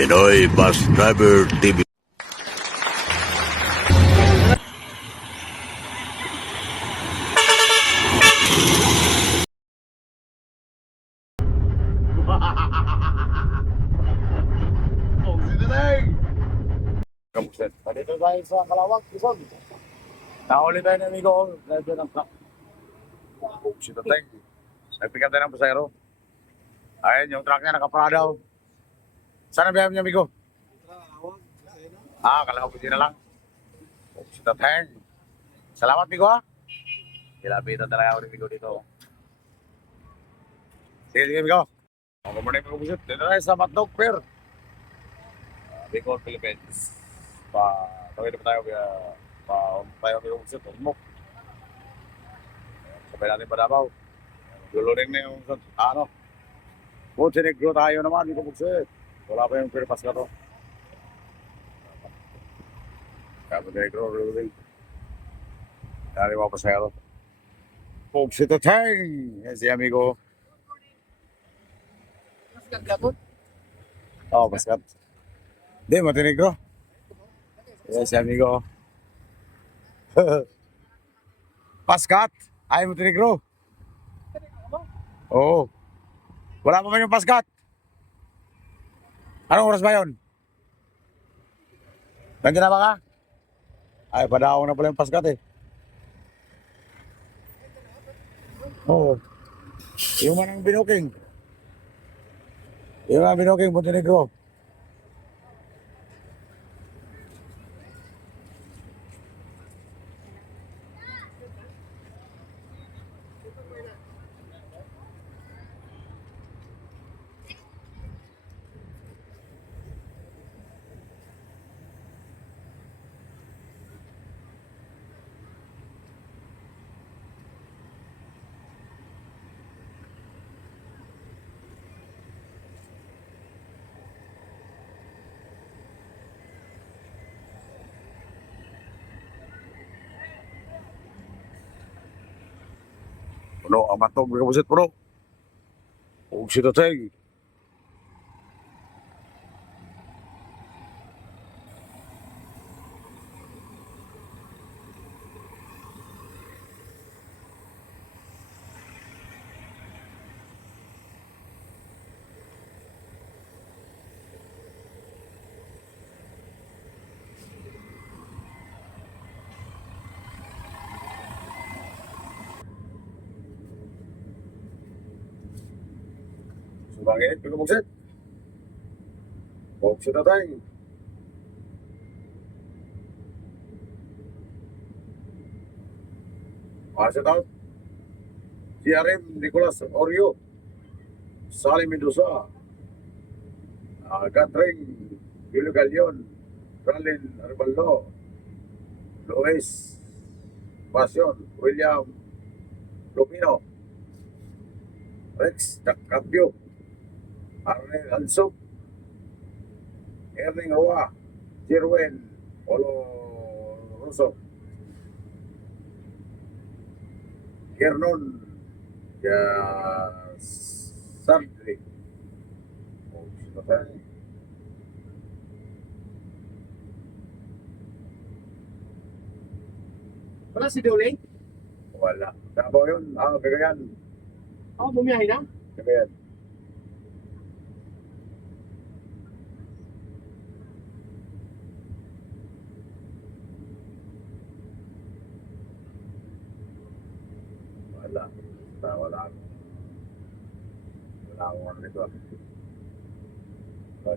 Pinoy Bus Driver TV. Oh, sino Teng? Kamusta? Dito tayo sa Kalawag, Quezon. Nahuli tayo ng amigo ko. Dito ng truck. Oh, sino Teng? Nagpick up tayo ng pasayro. Ayun, yung truck niya nakaparadaw. Saan ang biyahe niya, amigo? Kalawag, hindi na lang. Oh, sino Teng? Salamat, amigo, ha? Kilapitan talaga ako ng amigo dito. Sige, amigo. Good morning, mga busit. Dito tayo sa Matdog Fair. Bicol, Philippines. Tawid naman tayo kaya tayo kaya busit. Umok. Sabay natin pa Davao. Luluring na yung Montenegro tayo naman, dito busit. Wala pa yung firpas ka to. Kaya Montenegro, luluring. Kaya mga pasayro. Busit at hang! Yan si amigo. Paskat ka po? Oh, paskat. Di, Montenegro. Yan si amigo. Paskat! Ay, Montenegro. Oo. Wala pa ba yung paskat? Anong oras ba yun? Nandiyan na ba ka? Ay, padaong na pala yung paskat eh. Oo. Yung manang binuking. Yung manang binuking, Montenegro. Puno, ang matog, mga busit, puno. Huwag sila tayo. Subangin, mga busit. Huwag sila tayo. Shout out. CRM Nicolas Orio. Salim Mendoza. Catherine Julio Galion. Franlin Arbaldo. Luis Pasion. William Lupino. Rex Cacapio. Arnel Ansuk. Erning Roa. Jerwen Olo Rosso. Kernon ya Sardri. Oh, sino tayo? Wala si Dole? Wala. Davao yun. Cagayan. Bumiyahe na? Cagayan. Wala. Wala. Wala akong ano nito.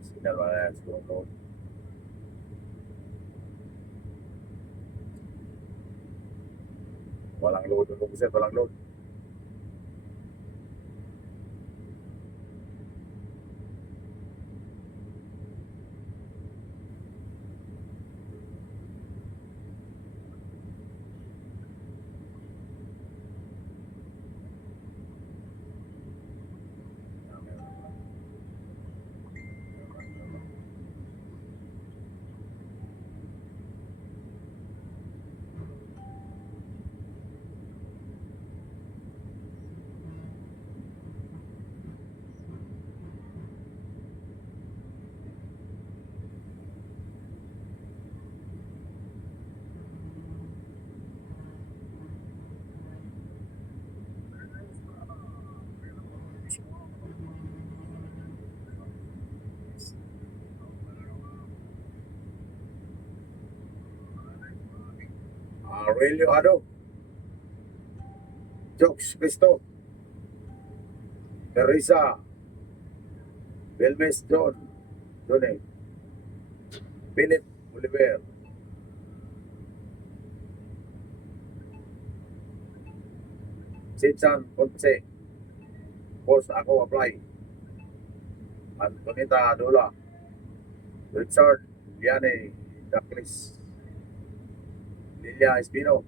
Signal wala yan. Siguro. Walang load. Walang load. Aurelio Ado, Jokes Cristo, Teresa, Belmes John, Johnny, Philip Oliver, Sitsan Ponce, Boss Ako Apply, Antonita Dola, Richard Liane Daklis, Lilia Espino,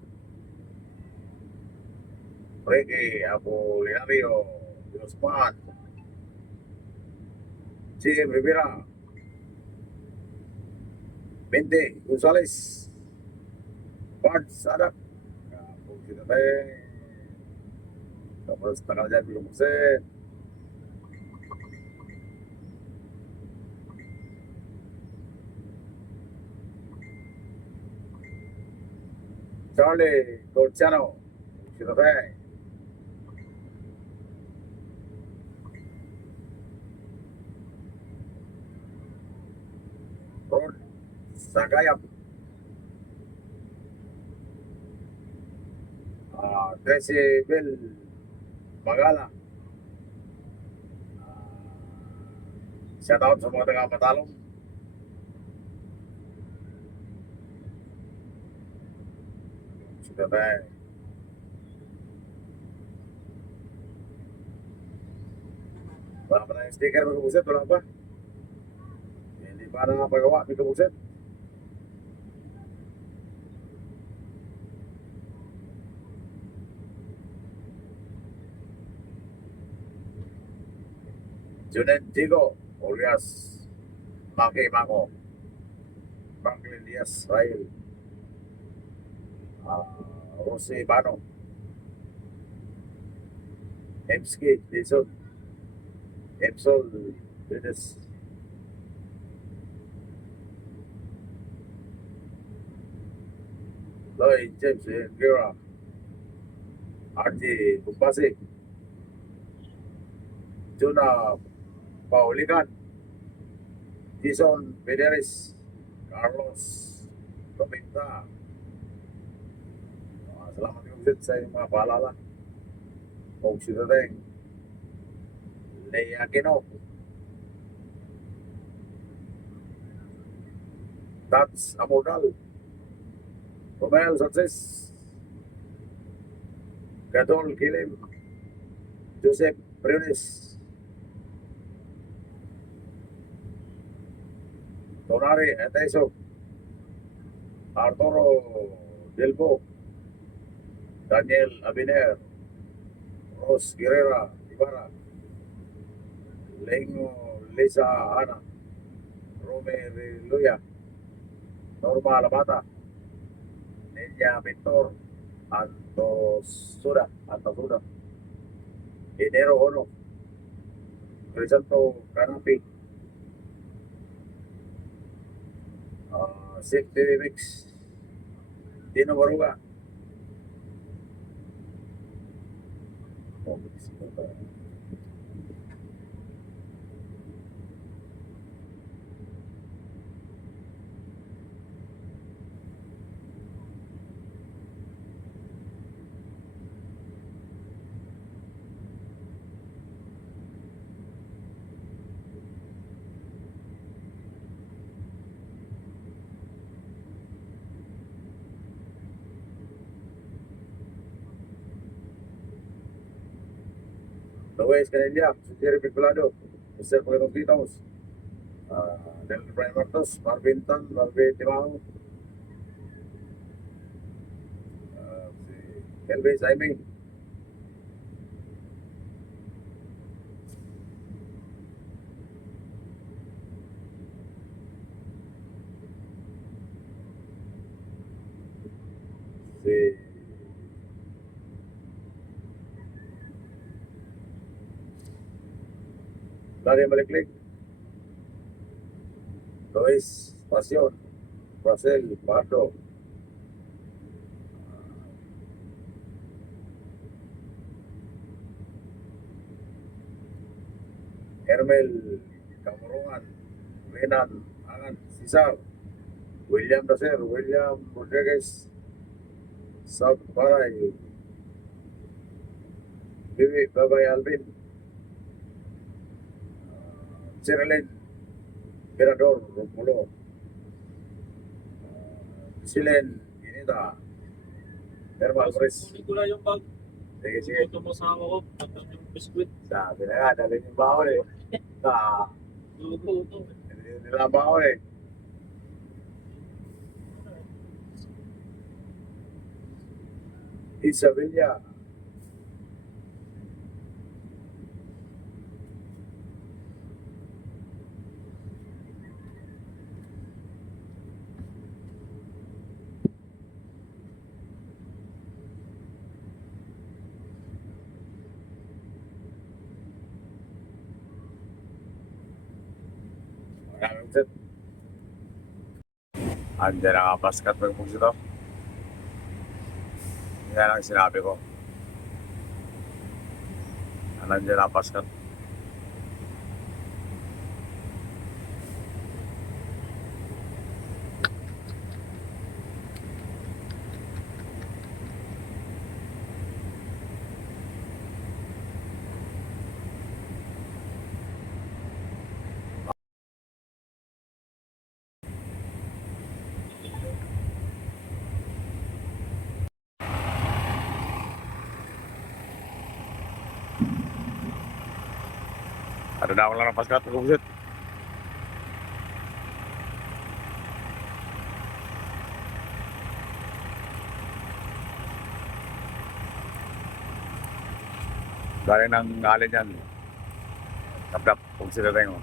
Ricky Apolinario Guzman, Jim Rivera, Mente Gonzales, Bart Sadak, kita teh nomor setengah jam belum set. Charlie Dolciano, kita teh Rod Sagayap, Tracy Bell Magala, shout out sa mga taga-Matalong. Kita teh wala pa na yung sticker mga kabuset, wala pa. Hindi pa na pagawa mga kabuset. Junet Digo, Olias Maki Mako, Franklin Diaz Rail, Jose Bano, Emski Dizon, Epsol Dennis, Lloyd James Guerra, RJ Bumbasi, Jonah Pauligan, Jason Pederes, Carlos Rominta. Salamat kabuset sa inyong mga paalala. Kung si Tateng Lea Aquino, Tats Amordal, Romel Sanchez, Gadol Kilim, Joseph Briones, Tonari Eteso, Arturo Delbo, Daniel Abiner, Ros Guerrera Ibarra, Lengo Lisa Ana, Rome Luya, Norma Lamata, Nenya Victor, Antosuda, Enero Ono, Crisanto Canapi, Sik TV Mix, Dino Baruga, Luis Canella, Jerry Picolado, Mr. Pagano Titaus, Del Brian Martos, Marvin Tan, Marvin Timao, si Elvis Jaime, si Daniel Maliklik, Luis Pasión, Marcel Pardo, Hermel Camorongan, Renan Angan Cesar, William Dacer, William Rodriguez, South Paray. Bibi, Babay Alvin. Cherilyn. Mirador, Romulo. Silen, Inida. Thermal Chris. Kunin ko lang yung bag. Sige, sige. Ito mo sa ako. Tapos yung biskuit. Sabi na nga, dali yung baon eh. Lugo ito. Hindi nila baon eh. Isabella. Maraming set. Andiyan ang paskat ng puso to. Yan ang sinabi ko. Nandiyan ang paskat. Ada daun lang ng paskat ng puso. Galing ng alin yan. Tap-tap, kung sila tayo.